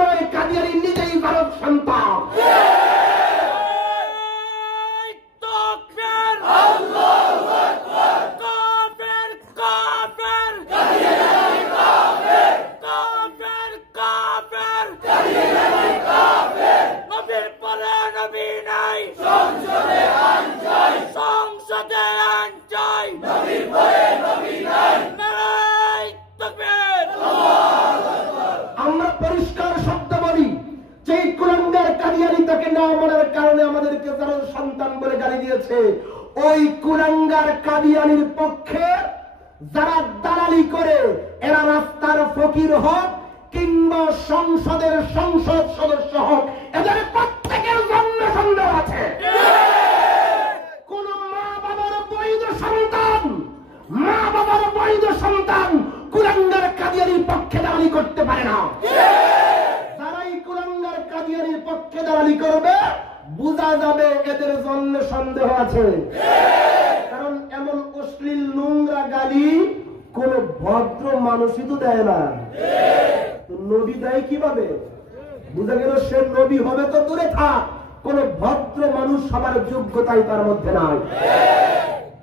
নয়, কাদিয়ানী নিজেই ভারত সন্তান। আমরা পরিষ্কার শব্দ বলি, যে কুলাঙ্গার কাদিয়ানী তাকে না মানার কারণে আমাদেরকে যারা সন্তান বলে গালি দিয়েছে, ওই কুলাঙ্গার কাদিয়ানীর পক্ষে যারা দালালি করে, এরা রাস্তার ফকির হোক কিংবা সংসদের সংসদ সদস্য হোক, এদের প্রত্যেকের জন্য সন্দেহ আছে। কোন মা বাবার বৈধ সন্তান, মা বাবার বৈধ সন্তান কুলাঙ্গার কাদিয়ানীর পক্ষে দালালি করতে পারে না। যারাই কুলাঙ্গার কাদিয়ানীর পক্ষে দালালি করবে, বোঝা যাবে এদের জন্য সন্দেহ আছে। কারণ এমন অশ্লীল নোংরা গালি কোন ভদ্র মানুষই তো দেয় না। নবী দেয় কিভাবে? বুঝা গেল সে নবী হবে তো দূরে থাক, কোন ভদ্র মানুষ সবার যোগ্যতাই তার মধ্যে নাই।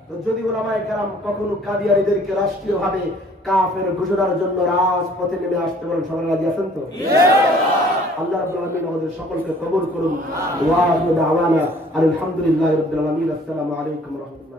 তো যদি ওলামায়ে কেরাম কখনো কাদিয়ানীদেরকে রাষ্ট্রীয় ভাবে কাফের ঘোষণার জন্য রাজপথে নেমে আসতে বলেন, সবাই রাজি আছেন তো? আল্লাহ রাব্বুল আলামিন আমাদের সকলকে কবুল করুন। ওয়া আখিরু দাওয়ানা আলহামদুলিল্লাহি রাব্বিল আলামিন। আসসালামু আলাইকুম ওয়া রাহমাতুল্লাহ।